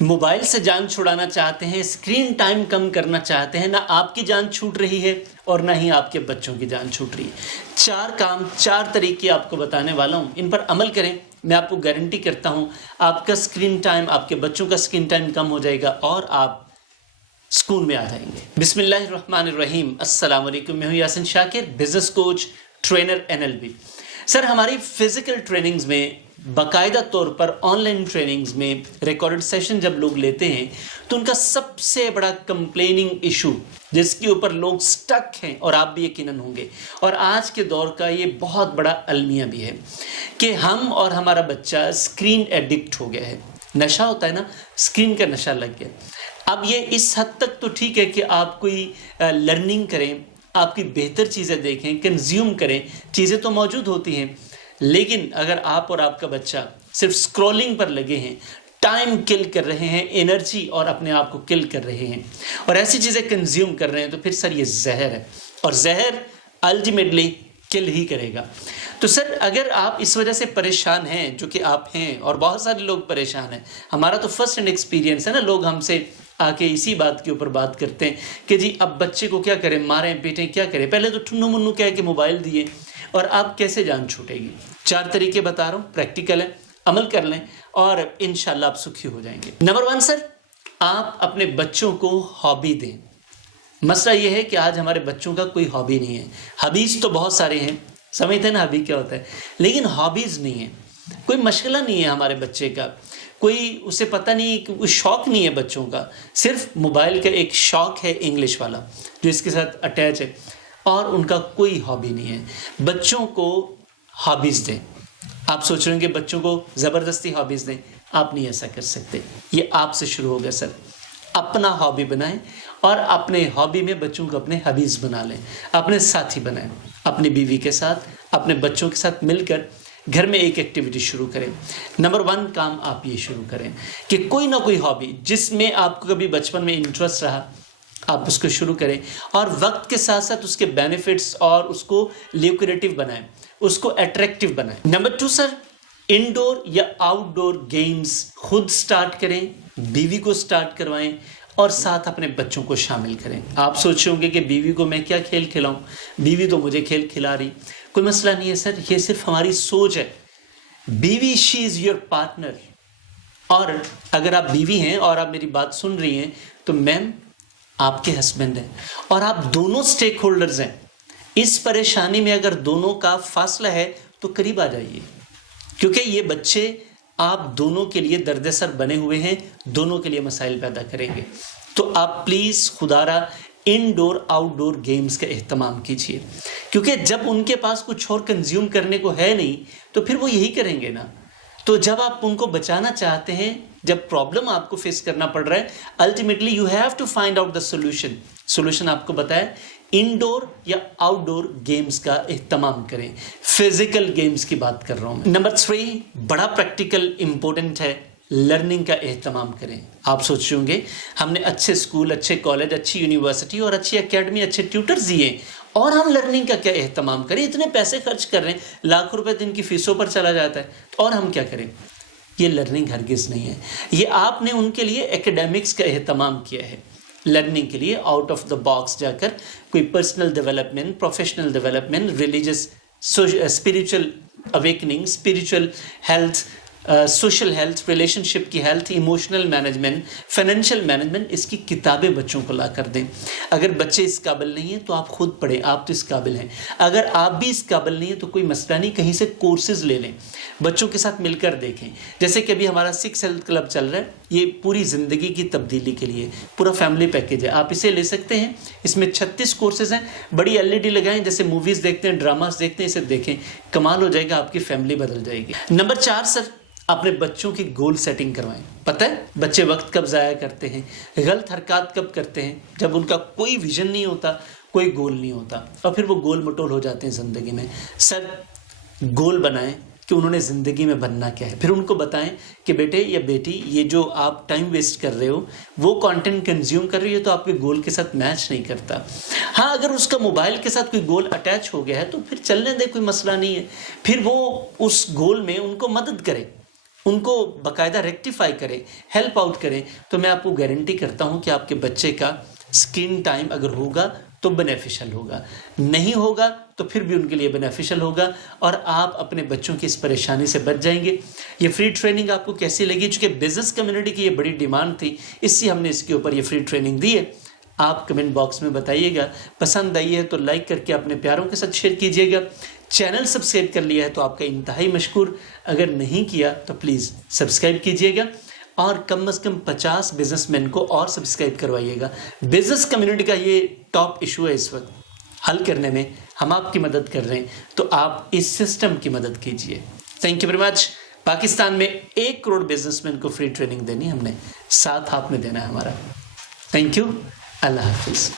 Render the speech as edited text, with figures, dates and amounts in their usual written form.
Mobile سے جان چھڑانا چاہتے ہیں، اسکرین ٹائم کم کرنا چاہتے ہیں، نہ آپ کی جان چھوٹ رہی ہے اور نہ ہی آپ کے بچوں کی جان چھوٹ رہی ہے۔ 4 کام، 4 طریقے آپ کو بتانے والا ہوں، ان پر عمل کریں، میں آپ کو گارنٹی کرتا ہوں آپ کا اسکرین ٹائم، آپ کے بچوں کا اسکرین ٹائم کم ہو جائے گا اور آپ سکون میں آ جائیں گے۔ بسم اللہ الرحمن الرحیم۔ السلام علیکم، میں ہوں یاسین شاکر، بزنس کوچ، ٹرینر NLP۔ سر، ہماری فزیکل ٹریننگز میں باقاعدہ طور پر آن لائن ٹریننگز میں ریکارڈڈ سیشن جب لوگ لیتے ہیں تو ان کا سب سے بڑا کمپلیننگ ایشو جس کے اوپر لوگ سٹک ہیں، اور آپ بھی یقیناً ہوں گے، اور آج کے دور کا یہ بہت بڑا المیہ بھی ہے کہ ہم اور ہمارا بچہ اسکرین ایڈکٹ ہو گیا ہے۔ نشہ ہوتا ہے نا، اسکرین کا نشہ لگ گیا۔ اب یہ اس حد تک تو ٹھیک ہے کہ آپ کوئی لرننگ کریں، آپ کی بہتر چیزیں دیکھیں، کنزیوم کریں، چیزیں تو موجود ہوتی ہیں، لیکن اگر آپ اور آپ کا بچہ صرف اسکرولنگ پر لگے ہیں، ٹائم کل کر رہے ہیں، انرجی اور اپنے آپ کو کل کر رہے ہیں اور ایسی چیزیں کنزیوم کر رہے ہیں، تو پھر سر یہ زہر ہے، اور زہر الٹیمیٹلی کل ہی کرے گا۔ تو سر، اگر آپ اس وجہ سے پریشان ہیں، جو کہ آپ ہیں اور بہت سارے لوگ پریشان ہیں، ہمارا تو فرسٹ ہینڈ ایکسپیرینس ہے نا، لوگ ہم سے آ کے اسی بات کے اوپر بات کرتے ہیں کہ جی اب بچے کو کیا کریں، ماریں پیٹیں، کیا کریں؟ پہلے تو ٹھنو منو کہہ کے موبائل دیے، اور آپ کیسے جان چھوٹے گی؟ 4 طریقے بتا رہا ہوں، پریکٹیکل ہے، عمل کر لیں اور انشاءاللہ آپ سکھی ہو جائیں گے۔ نمبر 1 سر، آپ اپنے بچوں کو ہابی دیں۔ مسئلہ یہ ہے کہ آج ہمارے بچوں کا کوئی ہابی نہیں ہے۔ ہابیز تو بہت سارے ہیں، سمجھتے ہیں نا ہابی کیا ہوتا ہے، لیکن ہابیز نہیں ہے، کوئی مشغلہ نہیں ہے ہمارے بچے کا، کوئی اسے پتہ نہیں، کوئی شوق نہیں ہے بچوں کا، صرف موبائل کا ایک شوق ہے انگلش والا جو اس کے ساتھ اٹیچ ہے، اور ان کا کوئی ہابی نہیں ہے۔ بچوں کو ہابیز دیں۔ آپ سوچ رہے ہیں کہ بچوں کو زبردستی ہابیز دیں، آپ نہیں ایسا کر سکتے، یہ آپ سے شروع ہوگا سر۔ اپنا ہابی بنائیں اور اپنے ہابی میں بچوں کو اپنے ہابیز بنا لیں، اپنے ساتھی بنائیں، اپنی بیوی کے ساتھ، اپنے بچوں کے ساتھ مل کر گھر میں ایک ایکٹیویٹی شروع کریں۔ نمبر 1 کام آپ یہ شروع کریں کہ کوئی نہ کوئی ہابی جس میں آپ کو کبھی بچپن میں انٹرسٹ رہا، آپ اس کو شروع کریں اور وقت کے ساتھ ساتھ اس کے بینیفٹس اور اس کو لیوکریٹو بنائیں، اس کو اٹریکٹیو بنائیں۔ نمبر 2 سر، انڈور یا آؤٹ ڈور گیمز خود سٹارٹ کریں، بیوی کو سٹارٹ کروائیں اور ساتھ اپنے بچوں کو شامل کریں۔ آپ سوچ رہے ہوں گے کہ بیوی کو میں کیا کھیل کھلاؤں، بیوی تو مجھے کھیل کھلا رہی۔ کوئی مسئلہ نہیں ہے سر، یہ صرف ہماری سوچ ہے۔ بیوی شی از یور پارٹنر، اور اگر آپ بیوی ہیں اور آپ میری بات سن رہی ہیں تو میم آپ کے ہسبینڈ ہیں اور آپ دونوں سٹیک ہولڈرز ہیں۔ اس پریشانی میں اگر دونوں کا فاصلہ ہے تو قریب آ جائیے، کیونکہ یہ بچے آپ دونوں کے لیے درد سر بنے ہوئے ہیں، دونوں کے لیے مسائل پیدا کریں گے۔ تو آپ پلیز خدا را انڈور آؤٹ ڈور گیمز کا اہتمام کیجیے، کیونکہ جب ان کے پاس کچھ اور کنزیوم کرنے کو ہے نہیں تو پھر وہ یہی کریں گے نا۔ تو جب آپ ان کو بچانا چاہتے ہیں، جب پرابلم آپ کو فیس کرنا پڑ رہا ہے، ultimately you have to find out the solution آپ کو بتایا، انڈور یا آؤٹ ڈور گیمز کا اہتمام کریں۔ فزیکل گیمز کی بات کر رہا ہوں میں۔ نمبر 3 بڑا پریکٹیکل امپورٹنٹ ہے، لرننگ کا اہتمام کریں۔ آپ سوچ رہے ہوں گے ہم نے اچھے اسکول، اچھے کالج، اچھی یونیورسٹی اور اچھی اکیڈمی، اچھے ٹیوٹرز دیے، اور ہم لرننگ کا کیا اہتمام کریں؟ اتنے پیسے خرچ کر رہے ہیں، لاکھوں روپے دن کی فیسوں پر چلا جاتا ہے، اور ہم کیا کریں؟ یہ لرننگ ہرگز نہیں ہے، یہ آپ نے ان کے لیے ایکیڈیمکس کا اہتمام کیا ہے۔ لرننگ کے لیے آؤٹ آف دا باکس جا کر کوئی personal development, professional development, religious, spiritual awakening, spiritual health, social health, relationship کی health, emotional management, financial management, اس کی کتابیں بچوں کو لا کر دیں۔ اگر بچے اس قابل نہیں ہیں تو آپ خود پڑھیں، آپ تو اس قابل ہیں۔ اگر آپ بھی اس قابل نہیں ہیں تو کوئی مسئلہ نہیں، کہیں سے کورسز لے لیں، بچوں کے ساتھ مل کر دیکھیں۔ جیسے کہ ابھی ہمارا 6 ہیلتھ کلب چل رہا ہے، یہ پوری زندگی کی تبدیلی کے لیے پورا فیملی پیکیج ہے، آپ اسے لے سکتے ہیں۔ اس میں 36 کورسز ہیں، بڑی LED لگائیں، جیسے موویز دیکھتے ہیں، ڈراماز دیکھتے ہیں، اسے دیکھیں، کمال ہو جائے گا، آپ کی فیملی بدل جائے گی۔ نمبر 4 سر، اپنے بچوں کی گول سیٹنگ کروائیں۔ پتہ ہے بچے وقت کب ضائع کرتے ہیں، غلط حرکات کب کرتے ہیں؟ جب ان کا کوئی ویژن نہیں ہوتا، کوئی گول نہیں ہوتا، اور پھر وہ گول مٹول ہو جاتے ہیں زندگی میں۔ سر، گول بنائیں کہ انہوں نے زندگی میں بننا کیا ہے، پھر ان کو بتائیں کہ بیٹے یا بیٹی، یہ جو آپ ٹائم ویسٹ کر رہے ہو، وہ کانٹینٹ کنزیوم کر رہی ہے تو آپ کے گول کے ساتھ میچ نہیں کرتا۔ ہاں، اگر اس کا موبائل کے ساتھ کوئی گول اٹیچ ہو گیا ہے تو پھر چلنے دیں، کوئی مسئلہ نہیں ہے، پھر وہ اس گول میں ان کو مدد کرے، ان کو باقاعدہ ریکٹیفائی کریں، ہیلپ آؤٹ کریں، تو میں آپ کو گارنٹی کرتا ہوں کہ آپ کے بچے کا اسکرین ٹائم اگر ہوگا تو بینیفیشل ہوگا، نہیں ہوگا تو پھر بھی ان کے لیے بینیفیشل ہوگا، اور آپ اپنے بچوں کی اس پریشانی سے بچ جائیں گے۔ یہ فری ٹریننگ آپ کو کیسی لگی؟ چونکہ بزنس کمیونٹی کی یہ بڑی ڈیمانڈ تھی، اس لیے ہم نے اس کے اوپر یہ فری ٹریننگ دی ہے۔ آپ کمنٹ باکس میں بتائیے گا، پسند آئی ہے تو لائک کر کے اپنے پیاروں کے ساتھ شیئر کیجیے گا۔ چینل سبسکرائب کر لیا ہے تو آپ کا انتہائی مشکور، اگر نہیں کیا تو پلیز سبسکرائب کیجیے گا، اور کم از کم 50 بزنس مین کو اور سبسکرائب کروائیے گا۔ بزنس کمیونٹی کا یہ ٹاپ ایشو ہے اس وقت، حل کرنے میں ہم آپ کی مدد کر رہے ہیں، تو آپ اس سسٹم کی مدد کیجیے۔ Thank you very much. Pakistan میں 1 کروڑ بزنس مین کو فری ٹریننگ دینی ہم نے، ساتھ آپ نے دینا ہے ہمارا۔ تھینک یو، اللہ حافظ۔